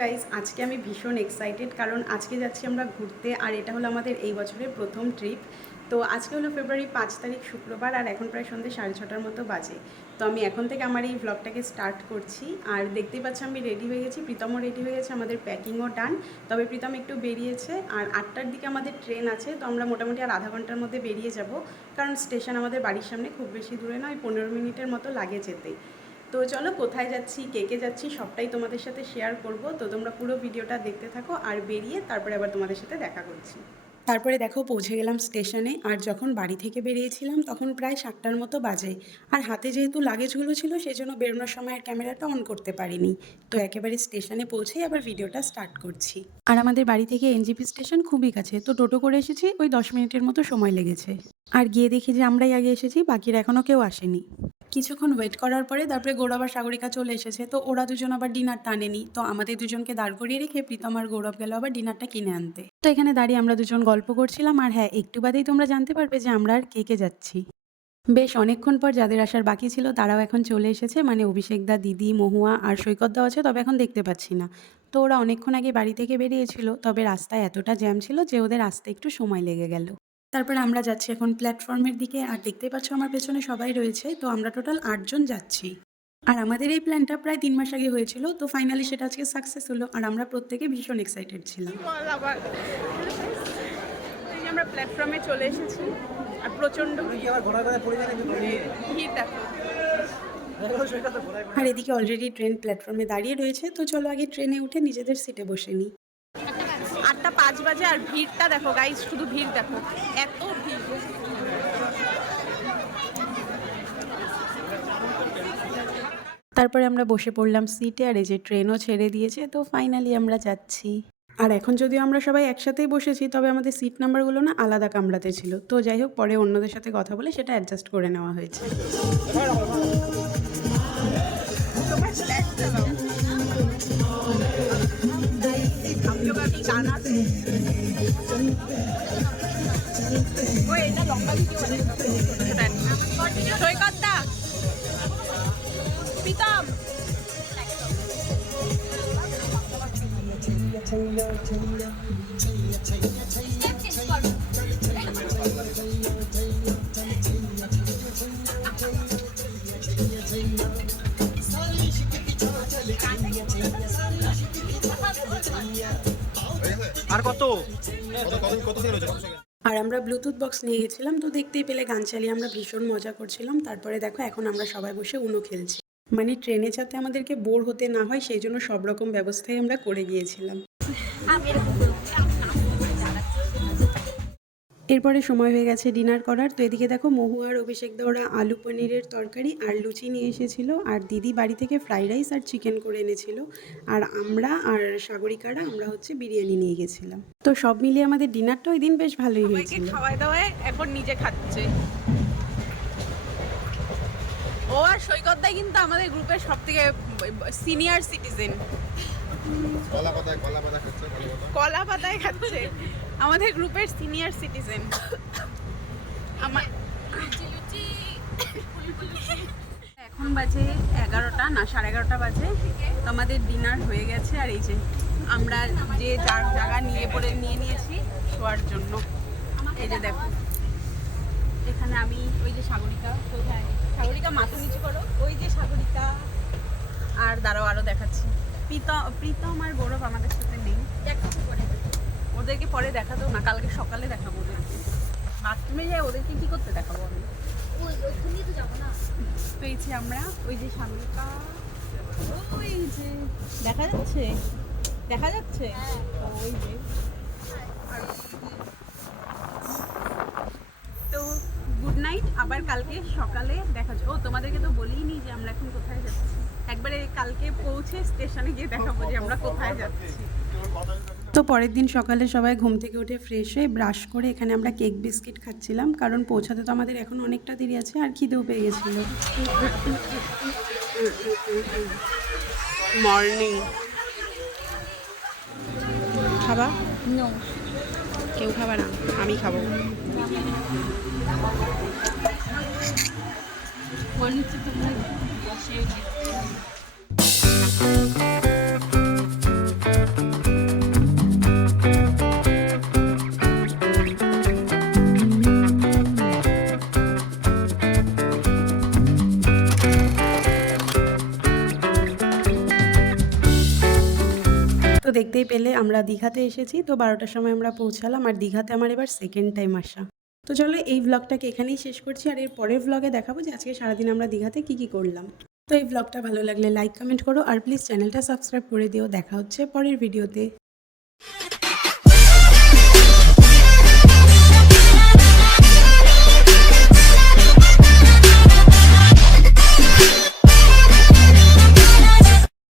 Guys, আজকে আমি ভীষণ এক্সাইটেড কারণ আজকে যাচ্ছি আমরা ঘুরতে। আর এটা হলো আমাদের এই বছরের প্রথম ট্রিপ। তো আজকে হলো ফেব্রুয়ারি 5 তারিখ শুক্রবার, আর এখন প্রায় সন্ধ্যে 6:30 মতো বাজে। তো আমি এখন থেকে আমার এই ব্লগটাকে স্টার্ট করছি। আর দেখতেই পাচ্ছি আমি রেডি হয়ে গেছি, প্রীতমও রেডি হয়ে গেছে, আমাদের প্যাকিংও ডান। তবে প্রীতম একটু বেরিয়েছে, আর 8টার দিকে আমাদের ট্রেন আছে। তো আমরা মোটামুটি আর আধা ঘন্টার মধ্যে বেরিয়ে যাব, কারণ স্টেশন আমাদের বাড়ির সামনে, খুব বেশি দূরে নয়, 15 মিনিটের মতো লাগে যেতে। তো চলো, কোথায় যাচ্ছি, কে যাচ্ছি, সবটাই তোমাদের সাথে শেয়ার করব। তো তোমরা পুরো ভিডিওটা দেখতে থাকো, আর বেরিয়ে তারপরে আবার তোমাদের সাথে দেখা করছি। তারপরে দেখো পৌঁছে গেলাম স্টেশনে। আর যখন বাড়ি থেকে বেরিয়েছিলাম তখন প্রায় 7টার মতো বাজে। আর হাতে যেহেতু লাগেজগুলো ছিল, সেই জন্য বেরোনোর সময় আর ক্যামেরাটা অন করতে পারিনি। তো একেবারে স্টেশনে পৌঁছেই আবার ভিডিওটা স্টার্ট করছি। আর আমাদের বাড়ি থেকে এনজিপি স্টেশন খুবই কাছে, তো টোটো করে এসেছি, ওই 10 মিনিটের মতো সময় লেগেছে। আর গিয়ে দেখি যে আমরাই আগে এসেছি, বাকিরা এখনও কেউ আসেনি। কিছুক্ষণ ওয়েট করার পরে তারপরে গৌরব আর সাগরিকা চলে এসেছে। তো ওরা দুজন আবার ডিনারটা আনেনি, তো আমাদের দুজনকে দাঁড় করিয়ে রেখে প্রীতম আর গৌরব গেল আবার ডিনারটা কিনে আনতে। তো এখানে দাঁড়িয়ে আমরা দুজন গল্প করছিলাম। আর হ্যাঁ, একটু বাদেই তোমরা জানতে পারবে যে আমরা আর কে যাচ্ছি। বেশ অনেকক্ষণ পর যাদের আসার বাকি ছিল তারাও এখন চলে এসেছে, মানে অভিষেক দা, দিদি, মহুয়া আর সৈকত দাও আছে, তবে এখন দেখতে পাচ্ছি না। তো ওরা অনেকক্ষণ আগে বাড়ি থেকে বেরিয়েছিল, তবে রাস্তায় এতটা জ্যাম ছিল যে ওদের আসতে একটু সময় লেগে গেল। তারপর আমরা যাচ্ছি এখন প্ল্যাটফর্মের দিকে। আর দেখতেই পাচ্ছ আমার পেছনে সবাই রয়েছে। তো আমরা টোটাল 8জন যাচ্ছি। আর আমাদের এই প্ল্যানটা প্রায় 3 মাস আগে হয়েছিল, তো ফাইনালি সেটা আজকে সাকসেস হলো। আর আমরা প্রত্যেকে ভীষণ এক্সাইটেড ছিলাম। আমরা প্ল্যাটফর্মে চলে এসেছি, আর প্রচন্ড ভিড় দেখো। আর এদিকে অলরেডি ট্রেন প্ল্যাটফর্মে দাঁড়িয়ে রয়েছে। তো চলো আগে ট্রেনে উঠে নিজেদের সিটে বসে নিই। 8টা 5 বাজে, আর ভিড়টা দেখো গাইস, শুধু ভিড় দেখো, এত ভিড়। তারপরে আমরা বসে পড়লাম সিটে, আর এই যে ট্রেনও ছেড়ে দিয়েছে। তো ফাইনালি আমরা যাচ্ছি। আর এখন যদিও আমরা সবাই একসাথেই বসেছি, তবে আমাদের সিট নাম্বারগুলো না আলাদা কামরাতে ছিল। তো যাই হোক, পরে অন্যদের সাথে কথা বলে সেটা অ্যাডজাস্ট করে নেওয়া হয়েছে। আর কত কত আর আমরা ব্লুটুথ বক্স নিয়ে গেছিলাম, তো দেখতেই পেলে গান চালিয়ে আমরা ভীষণ মজা করছিলাম। তারপরে দেখো এখন আমরা সবাই বসে উনো খেলছি। মানে ট্রেনে যাতে আমাদেরকে বোর হতে না হয়, সেই জন্য সব রকম ব্যবস্থাই আমরা করে গিয়েছিলাম। এরপরে সময় হয়ে গেছে ডিনার করার। তো এদিকে দেখো মহু আর অভিষেক দা ওরা আলু পনিরের তরকারি আর লুচি নিয়ে এসেছিল, আর দিদি বাড়ি থেকে ফ্রাইড রাইস আর চিকেন করে এনেছিল। আর আমরা আর সাগরিকারা আমরা হচ্ছে বিরিয়ানি নিয়ে গেছিলাম। তো সব মিলিয়ে আমাদের ডিনারটা ওই দিন বেশ ভালোই হয়েছিল। খাওয়া দাওয়ায় এখন নিজে খাচ্ছে ও। আর সৈকত দাই কিন্তু আমাদের গ্রুপের সব থেকে সিনিয়র সিটিজেন। কলা পাতায় খাচ্ছে, আমাদের গ্রুপের সিনিয়র সিটিজেন। আমার এখন বাজে 11টা না 11:30 বাজে। তো আমাদের ডিনার হয়ে গেছে। আর এই যে আমরা যে যার জায়গা নিয়ে নিয়েছি শোয়ার জন্য। এই যে দেখো, এখানে আমি, ওই যে সাগরিকা, কোথায় সাগরিকা, মাথা নিচু করো, ওই যে সাগরিকা। আর দাঁড়াও আরও দেখাচ্ছি, প্রীতম আর গৌরব আমাদের সাথে নেই, দেখাচ্ছি পরে, ওদেরকে পরে দেখাতো না, কালকে সকালে দেখাবো ওদেরকে। বাথরুমে যাই, ওদেরকে কি করতে দেখাবো আমি, তো যাবো না। তো এই যে আমরা, ওই যে সাগরিকা, ওই যে দেখা যাচ্ছে, ওই যে। তো গুড নাইট, আবার কালকে সকালে দেখা যাবে। ও তোমাদেরকে তো বলিনি যে আমরা এখন কোথায় যাচ্ছি, একবারে কালকে পৌঁছে স্টেশনে গিয়ে দেখাবো যে আমরা কোথায় যাচ্ছি। তো পরের দিন সকালে সবাই ঘুম থেকে উঠে ফ্রেশ হয়ে ব্রাশ করে এখানে আমরা কেক বিস্কিট খাচ্ছিলাম, কারণ পৌঁছাতে তো আমাদের এখন অনেকটা দেরি আছে, আর খিদেও পেয়ে গেছিল। মর্নিং খাবা? কেউ খাবা না, আমি খাবো। তোমরা দেখতেই পেলে আমরা দীঘাতে এসেছি, তো 12টার সময় আমরা পৌঁছালাম, আর দীঘাতে আমার এবার সেকেন্ড টাইম আসা। তো চলো এই ভ্লগটাকে এখানেই শেষ করছি, আর এর পরের ভ্লগে দেখাবো যে আজকে সারাদিন আমরা দীঘাতে কী করলাম। তো এই ভ্লগটা ভালো লাগলে লাইক কমেন্ট করো, আর প্লিজ চ্যানেলটা সাবস্ক্রাইব করে দিও। দেখা হচ্ছে পরের ভিডিওতে।